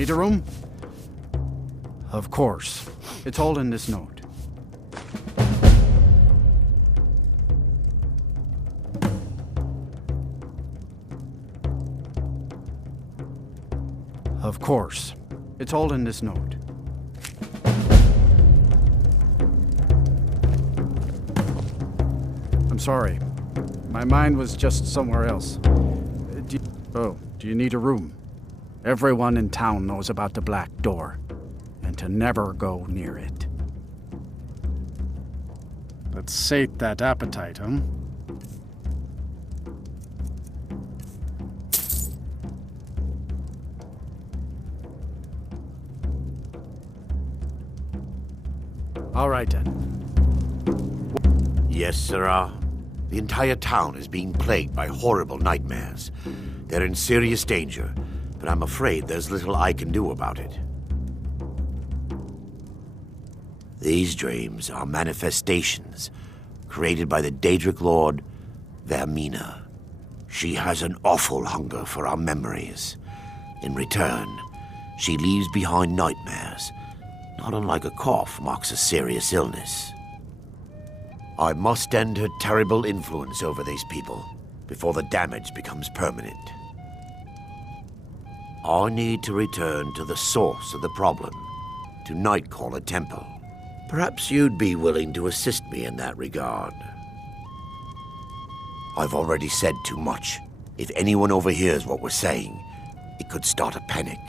Need a room? Of course. It's all in this note. Of course. It's all in this note. I'm sorry. My mind was just somewhere else. Do you need a room? Everyone in town knows about the Black Door, and to never go near it. Let's sate that appetite, huh? All right, then. Yes, sirrah. The entire town is being plagued by horrible nightmares. They're in serious danger, but I'm afraid there's little I can do about it. These dreams are manifestations created by the Daedric Lord, Vermina. She has an awful hunger for our memories. In return, she leaves behind nightmares, not unlike a cough marks a serious illness. I must end her terrible influence over these people before the damage becomes permanent. I need to return to the source of the problem, to Nightcaller Temple. Perhaps you'd be willing to assist me in that regard. I've already said too much. If anyone overhears what we're saying, it could start a panic.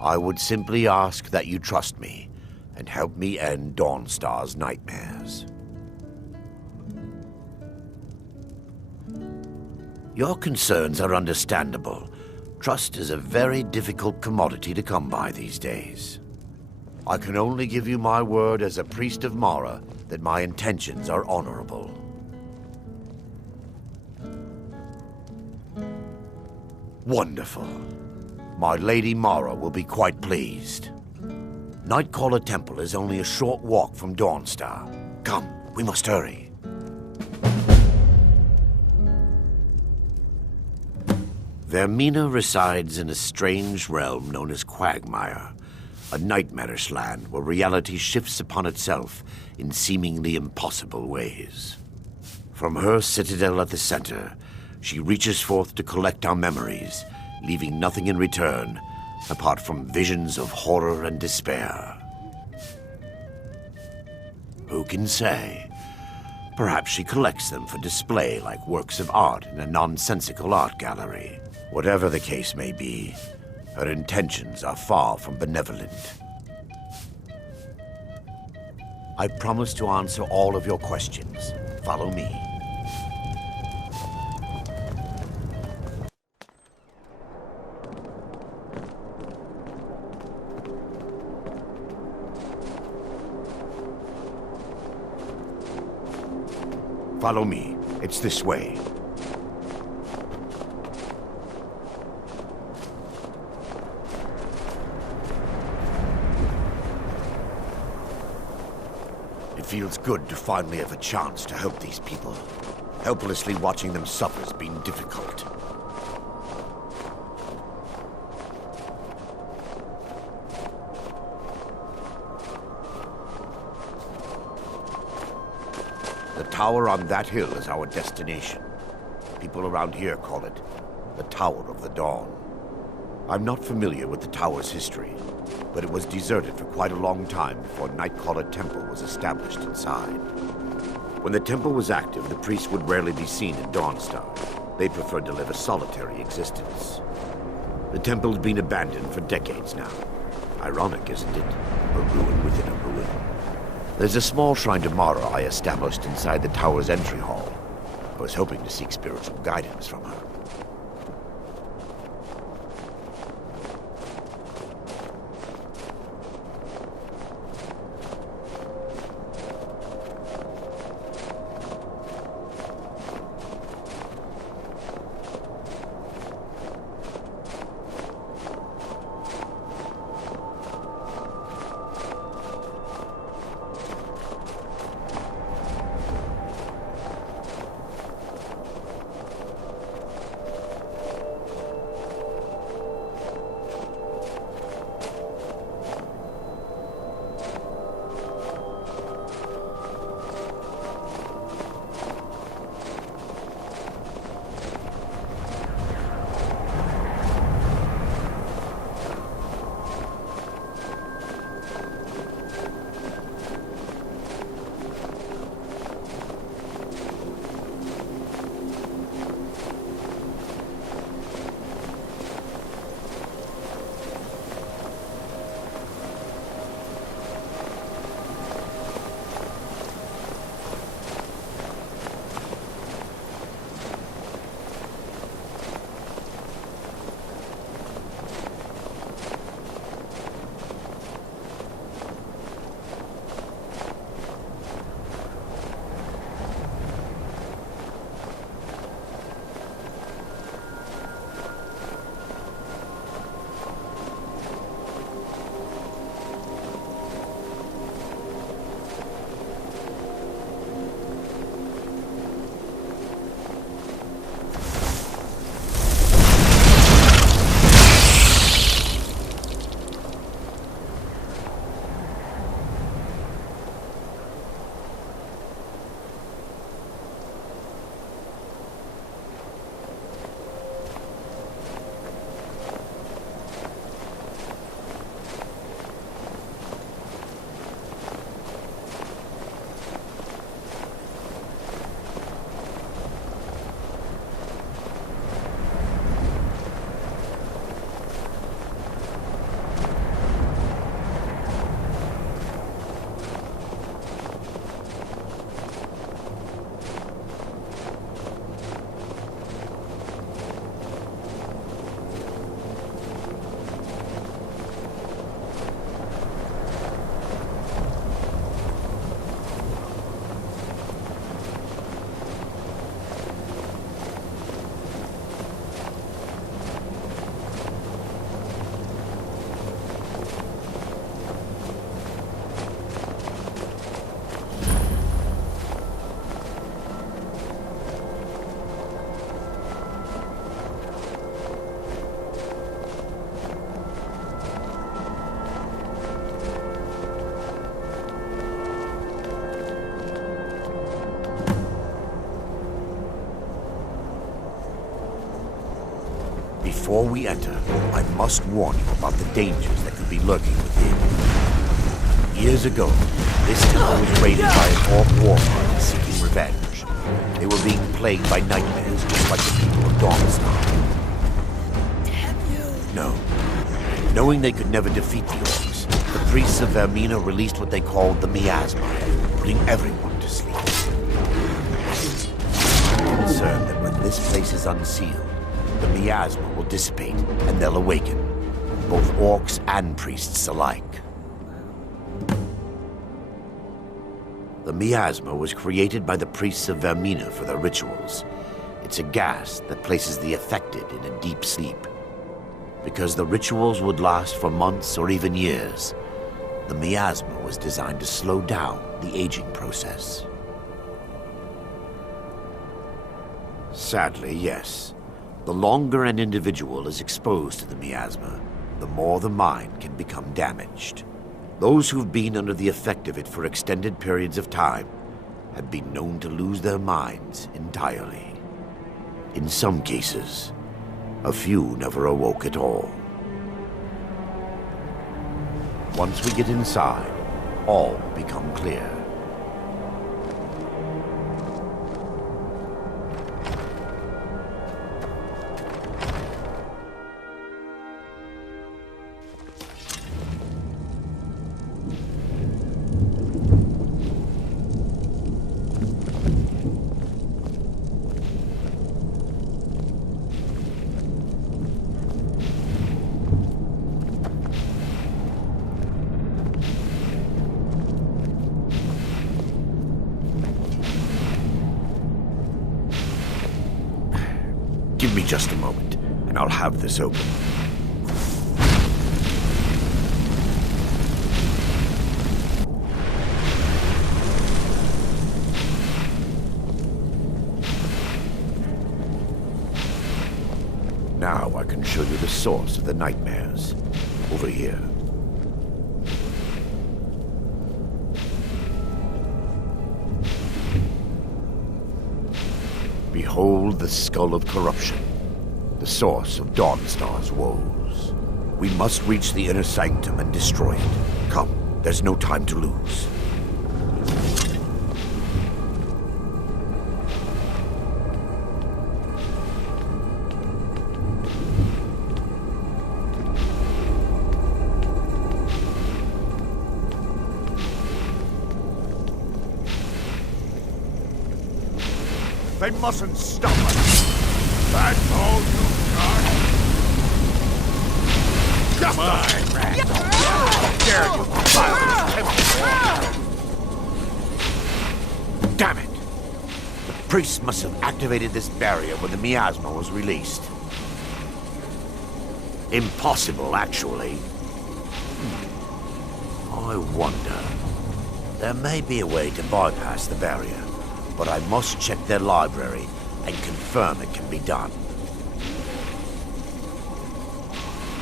I would simply ask that you trust me and help me end Dawnstar's nightmares. Your concerns are understandable. Trust is a very difficult commodity to come by these days. I can only give you my word as a priest of Mara that my intentions are honorable. Wonderful. My Lady Mara will be quite pleased. Nightcaller Temple is only a short walk from Dawnstar. Come, we must hurry. Vermina resides in a strange realm known as Quagmire, a nightmarish land where reality shifts upon itself in seemingly impossible ways. From her citadel at the center, she reaches forth to collect our memories, leaving nothing in return apart from visions of horror and despair. Who can say? Perhaps she collects them for display like works of art in a nonsensical art gallery. Whatever the case may be, her intentions are far from benevolent. I promise to answer all of your questions. Follow me. Follow me. It's this way. It feels good to finally have a chance to help these people. Helplessly watching them suffer has been difficult. The tower on that hill is our destination. People around here call it the Tower of the Dawn. I'm not familiar with the tower's history, but it was deserted for quite a long time before Nightcaller Temple was established inside. When the temple was active, the priests would rarely be seen in Dawnstar. They preferred to live a solitary existence. The temple's been abandoned for decades now. Ironic, isn't it? A ruin within a ruin. There's a small shrine to Mara I established inside the tower's entry hall. I was hoping to seek spiritual guidance from her. Before we enter, I must warn you about the dangers that could be lurking within. Years ago, this temple was raided by an orc war party seeking revenge. They were being plagued by nightmares, just like the people of Dawnstar. No. Knowing they could never defeat the orcs, the priests of Vermina released what they called the miasma, putting everyone to sleep. I'm concerned that when this place is unsealed, the miasma will dissipate and they'll awaken, both orcs and priests alike. The miasma was created by the priests of Vermina for their rituals. It's a gas that places the affected in a deep sleep. Because the rituals would last for months or even years, the miasma was designed to slow down the aging process. Sadly, yes. The longer an individual is exposed to the miasma, the more the mind can become damaged. Those who've been under the effect of it for extended periods of time have been known to lose their minds entirely. In some cases, a few never awoke at all. Once we get inside, all will become clear. Give me just a moment, and I'll have this open. Now I can show you the source of the nightmares. Over here. Behold the Skull of Corruption, the source of Dawnstar's woes. We must reach the inner sanctum and destroy it. Come, there's no time to lose. They mustn't stop us! That's all you got? Come on, rat! How dare you defile this temple! Damn it! The priests must have activated this barrier when the miasma was released. Impossible, actually. I wonder. There may be a way to bypass the barrier, but I must check their library and confirm it can be done.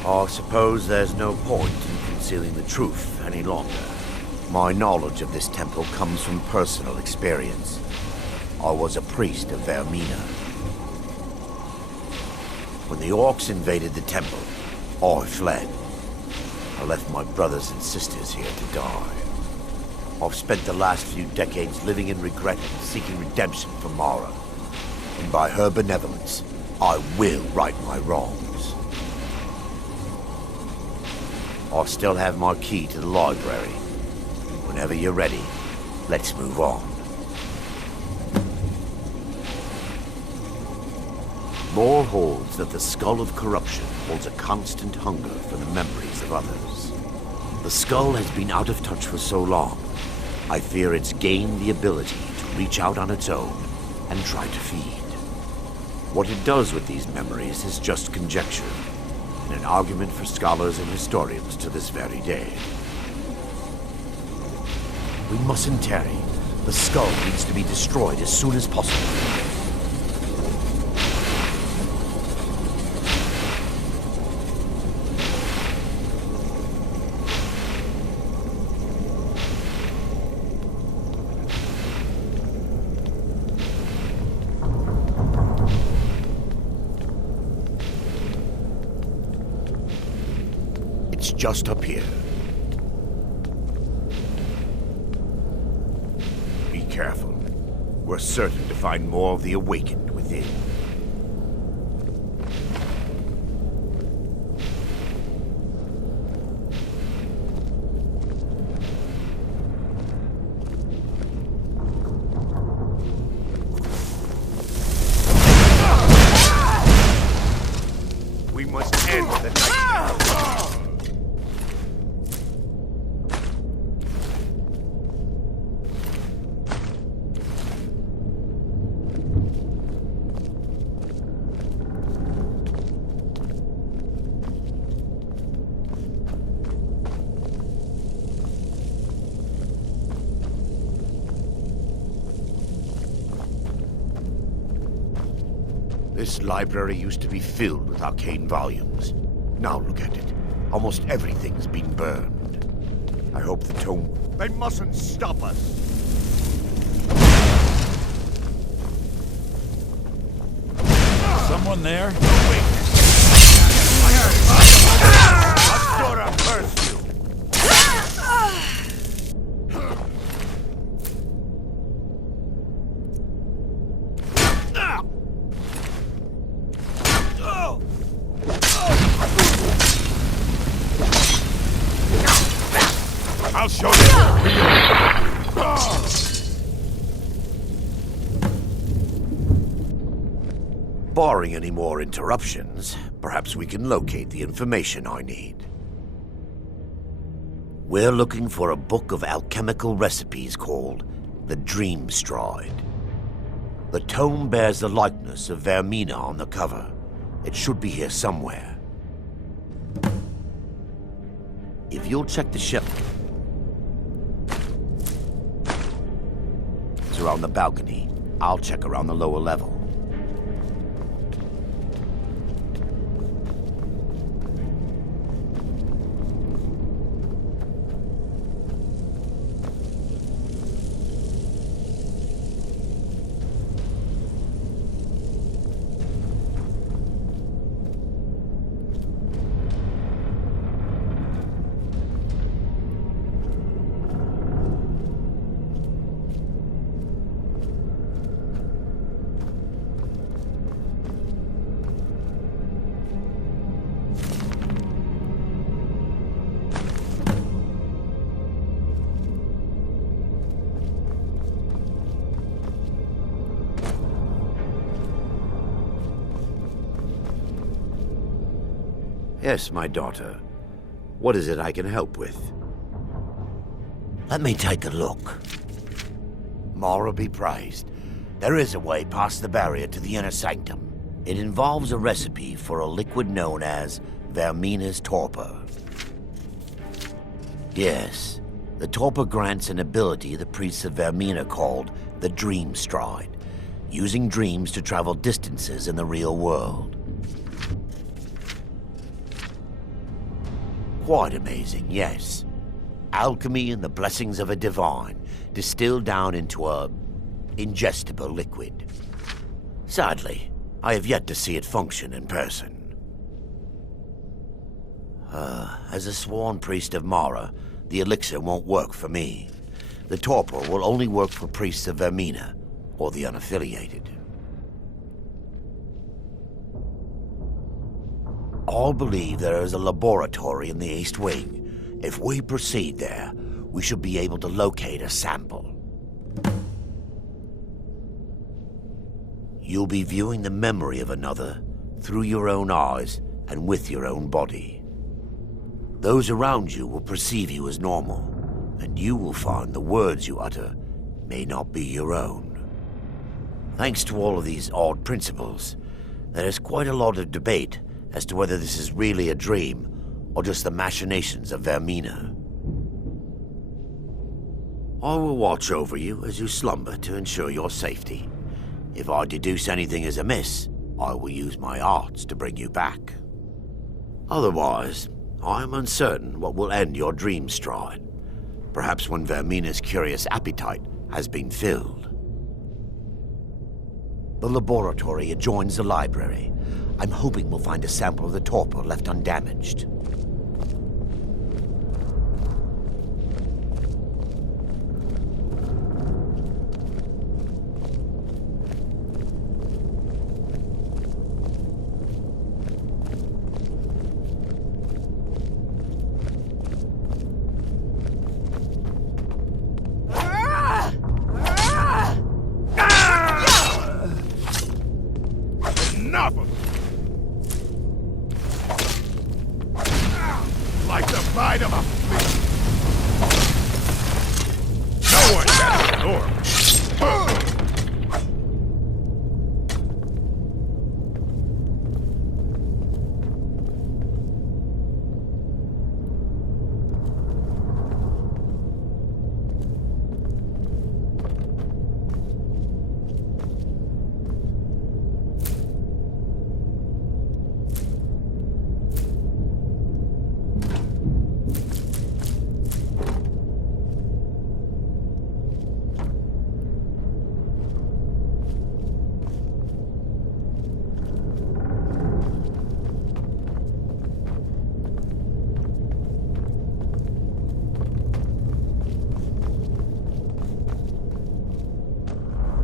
I suppose there's no point in concealing the truth any longer. My knowledge of this temple comes from personal experience. I was a priest of Vermina. When the orcs invaded the temple, I fled. I left my brothers and sisters here to die. I've spent the last few decades living in regret and seeking redemption from Mara. And by her benevolence, I will right my wrongs. I still have my key to the library. Whenever you're ready, let's move on. Lore holds that the Skull of Corruption holds a constant hunger for the memories of others. The skull has been out of touch for so long, I fear it's gained the ability to reach out on its own and try to feed. What it does with these memories is just conjecture, and an argument for scholars and historians to this very day. We mustn't tarry. The skull needs to be destroyed as soon as possible. just up here. Be careful. We're certain to find more of the Awakened within. We must end the nightmare. This library used to be filled with arcane volumes. Now look at it. Almost everything's been burned. I hope the tome... They mustn't stop us! Someone there? Astora, curse you! I'll show you. Barring any more interruptions, perhaps we can locate the information I need. We're looking for a book of alchemical recipes called the Dream Stride. The tome bears the likeness of Vermina on the cover. It should be here somewhere. If you'll check the shelf... around the balcony, I'll check around the lower level. Yes, my daughter. What is it I can help with? Let me take a look. Mara be praised. There is a way past the barrier to the inner sanctum. It involves a recipe for a liquid known as Vermina's torpor. Yes, the torpor grants an ability the priests of Vermina called the Dream Stride, using dreams to travel distances in the real world. Quite amazing, yes. Alchemy and the blessings of a divine, distilled down into a ingestible liquid. Sadly, I have yet to see it function in person. As a sworn priest of Mara, the elixir won't work for me. The torpor will only work for priests of Vermina, or the unaffiliated. All believe there is a laboratory in the East Wing. If we proceed there, we should be able to locate a sample. You'll be viewing the memory of another through your own eyes and with your own body. Those around you will perceive you as normal, and you will find the words you utter may not be your own. Thanks to all of these odd principles, there is quite a lot of debate as to whether this is really a dream or just the machinations of Vermina. I will watch over you as you slumber to ensure your safety. If I deduce anything is amiss, I will use my arts to bring you back. Otherwise, I am uncertain what will end your dream stride. Perhaps when Vermina's curious appetite has been filled. The laboratory adjoins the library. I'm hoping we'll find a sample of the torpor left undamaged. pride of a fleet. No one can ignore me.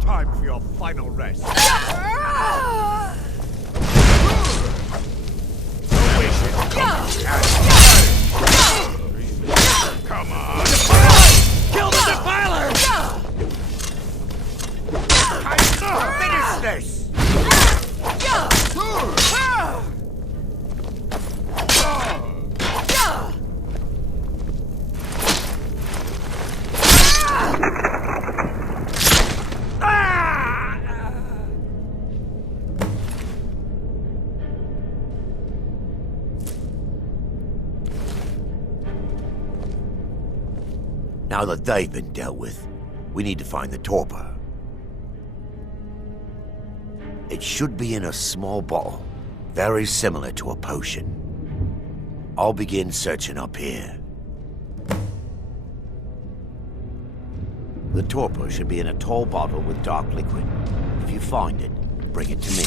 Time for your final rest. Come on! Kill the defiler! Finish this! Now that they've been dealt with, we need to find the torpor. It should be in a small bottle, very similar to a potion. I'll begin searching up here. The torpor should be in a tall bottle with dark liquid. If you find it, bring it to me.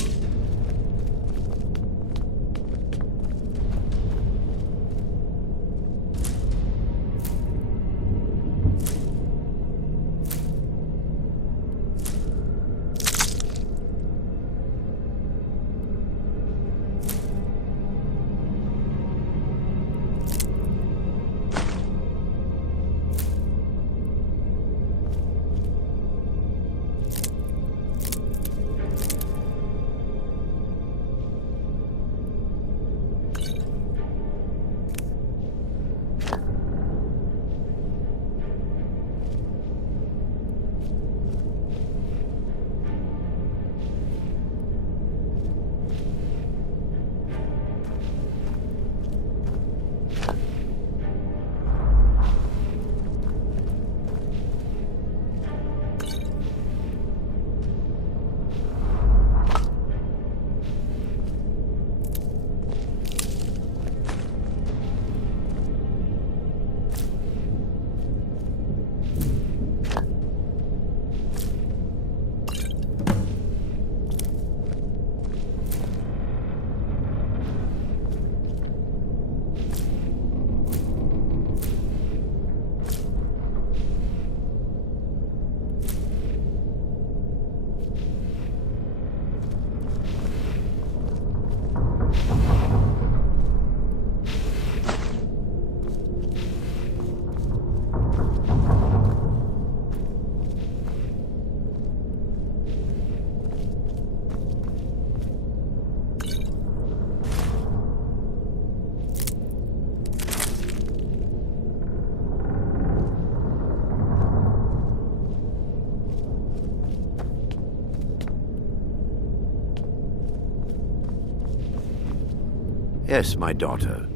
Yes, my daughter.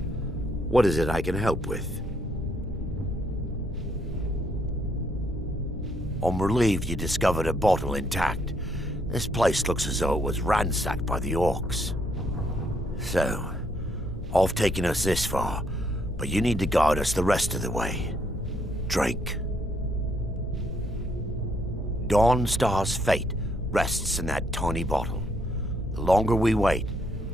What is it I can help with? I'm relieved you discovered a bottle intact. This place looks as though it was ransacked by the orcs. So, I've taken us this far, but you need to guide us the rest of the way. Drake. Dawnstar's fate rests in that tiny bottle. The longer we wait,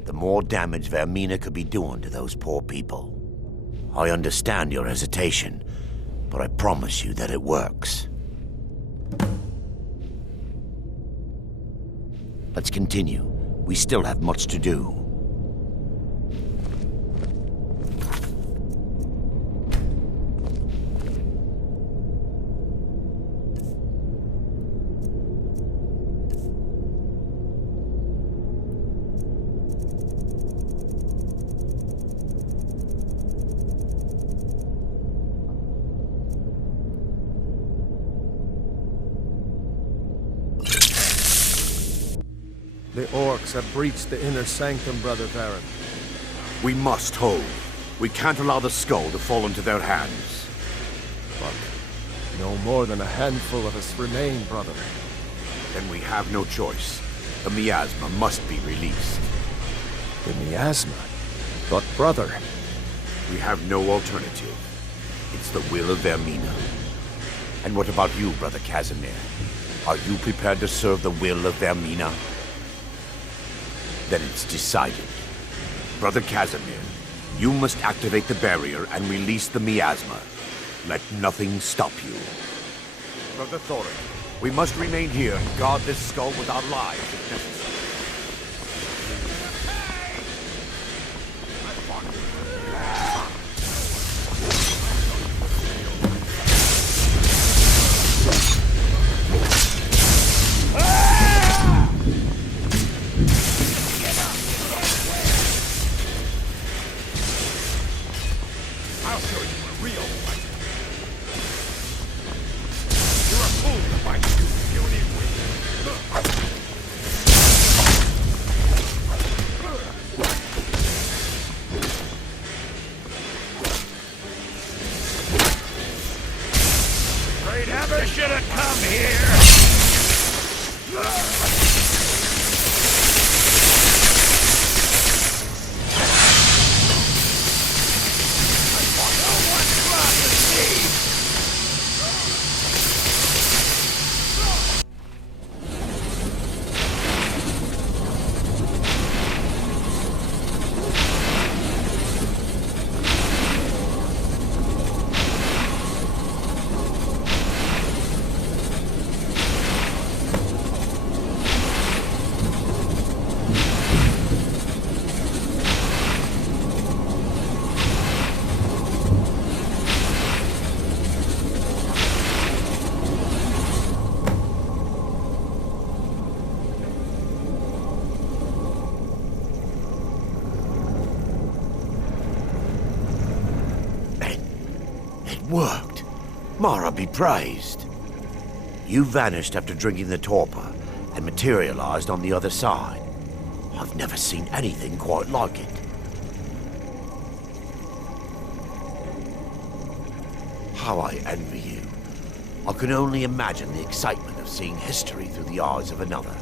the more damage Vermina could be doing to those poor people. I understand your hesitation, but I promise you that it works. Let's continue. We still have much to do. The orcs have breached the inner sanctum, Brother Baron. We must hold. We can't allow the skull to fall into their hands. But no more than a handful of us remain, brother. Then we have no choice. The miasma must be released. The miasma? But brother... We have no alternative. It's the will of Vermina. And what about you, Brother Casimir? Are you prepared to serve the will of Vermina? Then it's decided. Brother Casimir, you must activate the barrier and release the miasma. Let nothing stop you. Brother Thorin, we must remain here and guard this skull with our lives if necessary. I'll show you a real fight. You're a fool to fight you puny Great heaven! You should have come here! Worked. Mara be praised. You vanished after drinking the torpor and materialized on the other side. I've never seen anything quite like it. How I envy you. I can only imagine the excitement of seeing history through the eyes of another.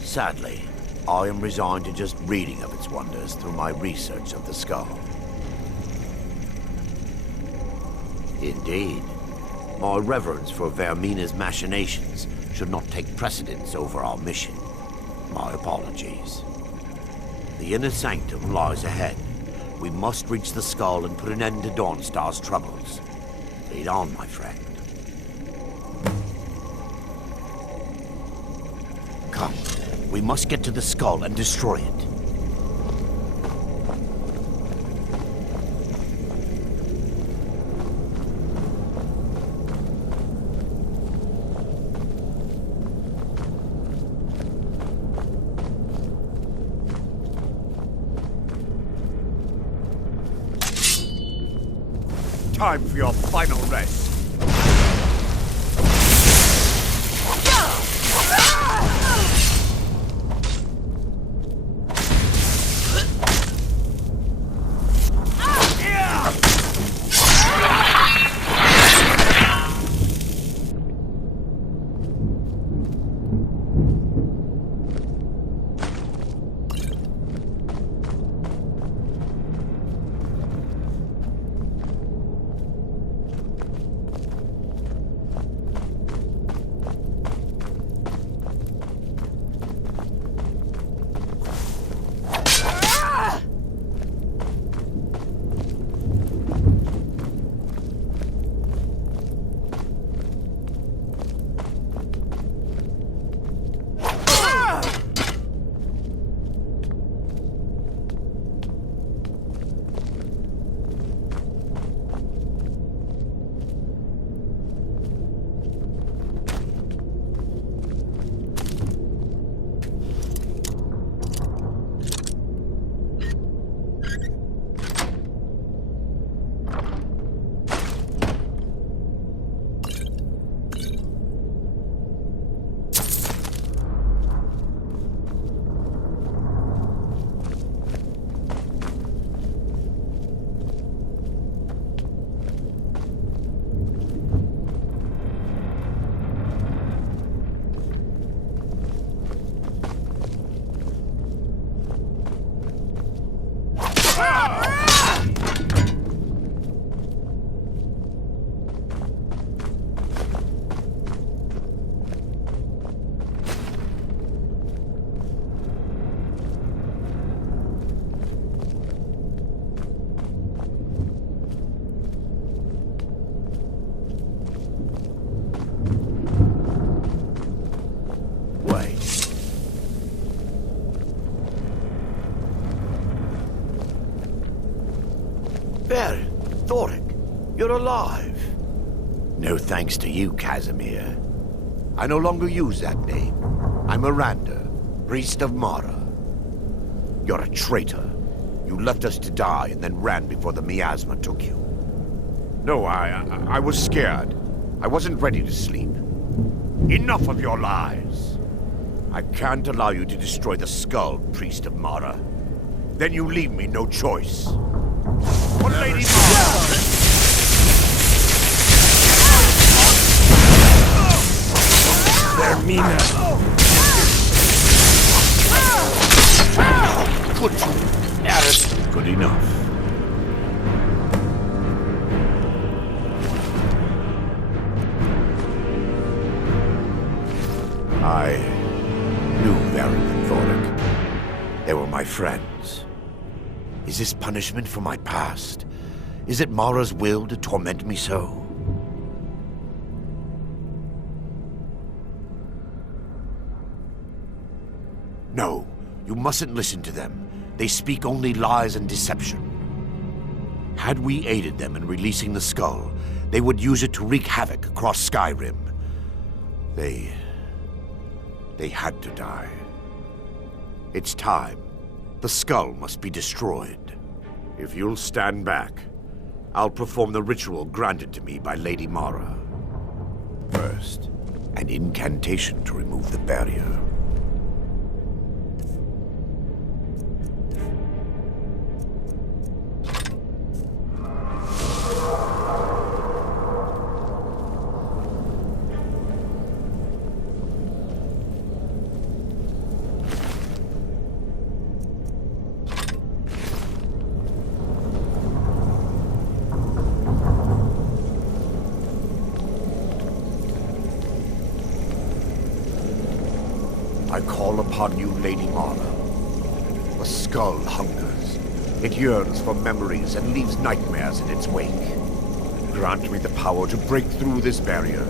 Sadly, I am resigned to just reading of its wonders through my research of the skull. Indeed. My reverence for Vermina's machinations should not take precedence over our mission. My apologies. The inner sanctum lies ahead. We must reach the skull and put an end to Dawnstar's troubles. Lead on, my friend. Come. We must get to the skull and destroy it. Time for your final rest. There, Thoric, you're alive. No thanks to you, Casimir. I no longer use that name. I'm Erandur, priest of Mara. You're a traitor. You left us to die and then ran before the miasma took you. No, I was scared. I wasn't ready to sleep. Enough of your lies. I can't allow you to destroy the skull, priest of Mara. Then you leave me no choice. But Lady Mara... There, Mina. Good enough. I knew Varyn and Thoric. They were my friends. Is this punishment for my past? Is it Mara's will to torment me so? No, you mustn't listen to them. They speak only lies and deception. Had we aided them in releasing the skull, they would use it to wreak havoc across Skyrim. They had to die. It's time. The skull must be destroyed. If you'll stand back, I'll perform the ritual granted to me by Lady Mara. First, an incantation to remove the barrier. I call upon you, Lady Mara. The skull hungers. It yearns for memories and leaves nightmares in its wake. Grant me the power to break through this barrier,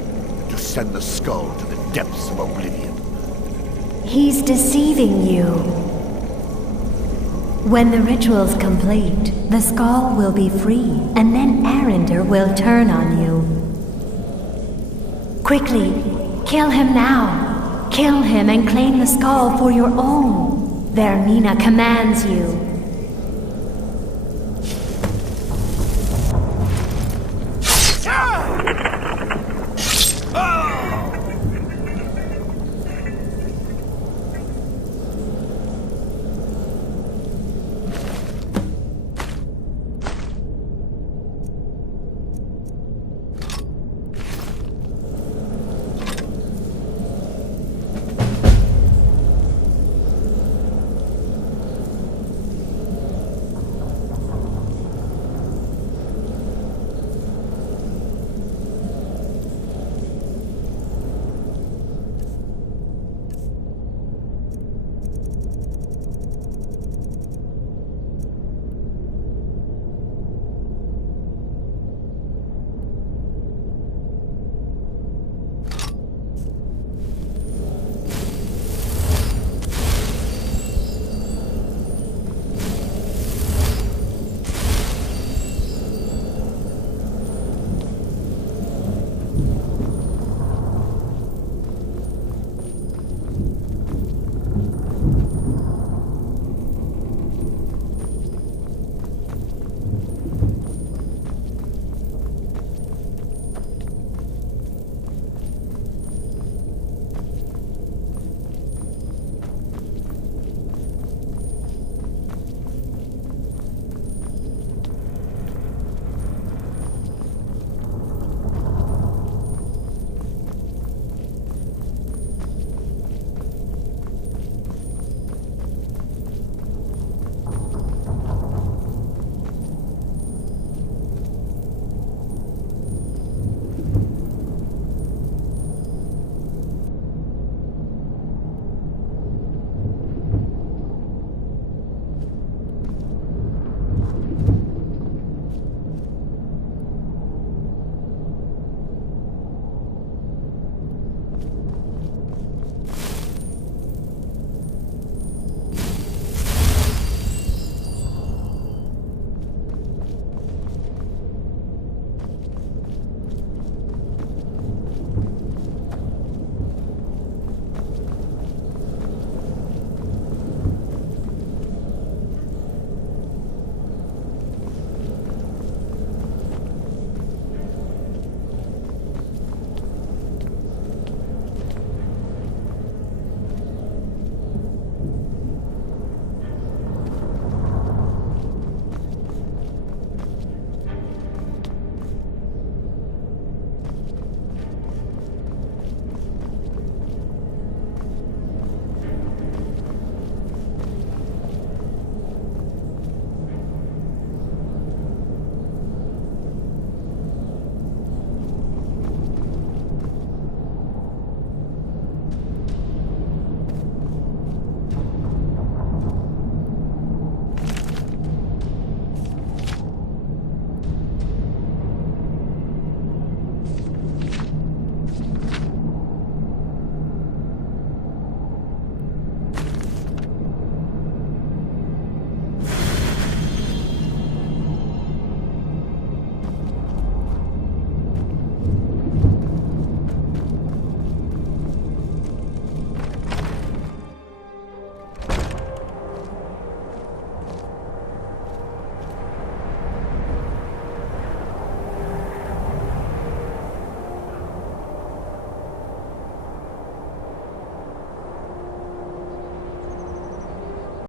to send the skull to the depths of oblivion. He's deceiving you. When the ritual's complete, the skull will be free, and then Erandur will turn on you. Quickly, kill him now. Kill him and claim the skull for your own. Vermina commands you.